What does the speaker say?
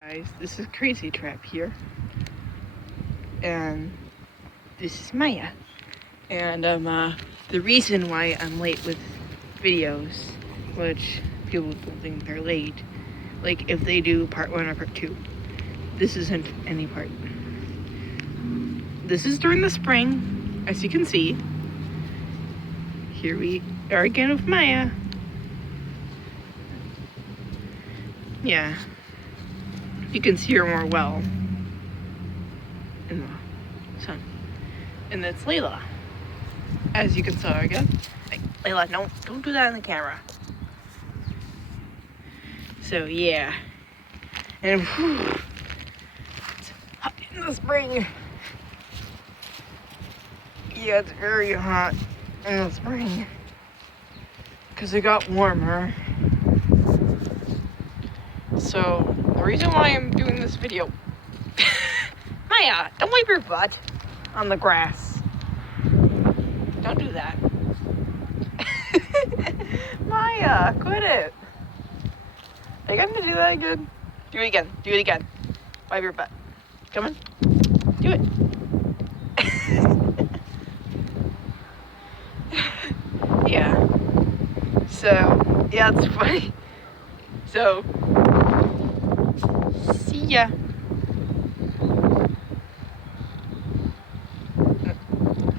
Guys, this is Crazy Trap here, and this is Maya, and the reason why I'm late with videos, which people don't think they're late, like if they do part 1 or part 2, this isn't any part. This is during the spring, as you can see. Here we are again with Maya. Yeah. You can see her more well in the sun. And that's Layla. As you can see her again. Hey, Layla, don't do that on the camera. So yeah. And whew, it's hot in the spring. Yeah, it's very hot in the spring. Because it got warmer. So the reason why I'm doing this video, Maya, don't wipe your butt on the grass. Don't do that. Maya, quit it. Are you gonna do that again? Do it again. Do it again. Wipe your butt. Come on. Do it. Yeah. So, yeah, it's funny. So, see ya.